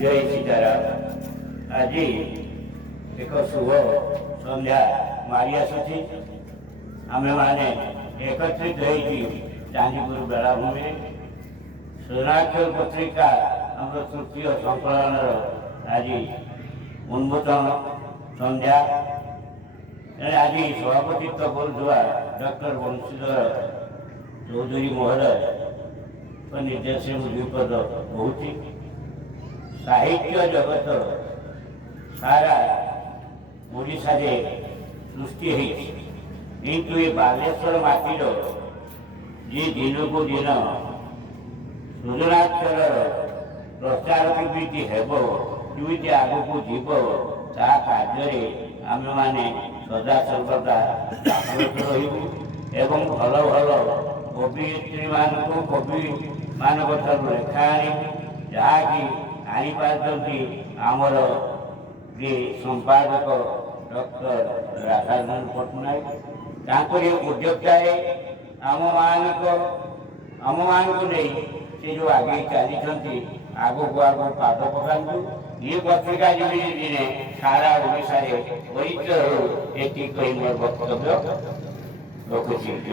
जय सीताराम। आज एक शुभ संध्या मारी आसुची। आमे माने एकत्रित होई चांदीपुर बेलाभूमि स्वर्णाक्षर पत्रिका आम तृतीय संकलन आज उन्मोचन संध्या। आज सभापतित्व करुवा डॉक्टर बंशीधर चौधरी महोदय निर्देश द्विपद बहुत साहित्य जगत सारा ओडिशा रे सृष्टि किंतु ये बालेश्वर माटीर जी दिन को दिन सृजनाक्षर प्रचार केमी हेब केमी आग को जीव ता कार्य आम मैंने सदा सर्वदा रही एवं भल भल कवियत्री मान कवि मान लेखा जहाँकि आनी पार्टी आमर जे संपादक डॉक्टर राधारमण पट्टनायक उद्योक्ताए आम मान नहीं से जो आगे चली आग को आग पाद पकातु ये पत्रिका जमी दिने सारा ओडिशा परिचय हो मोर वक्तव्य रखुची।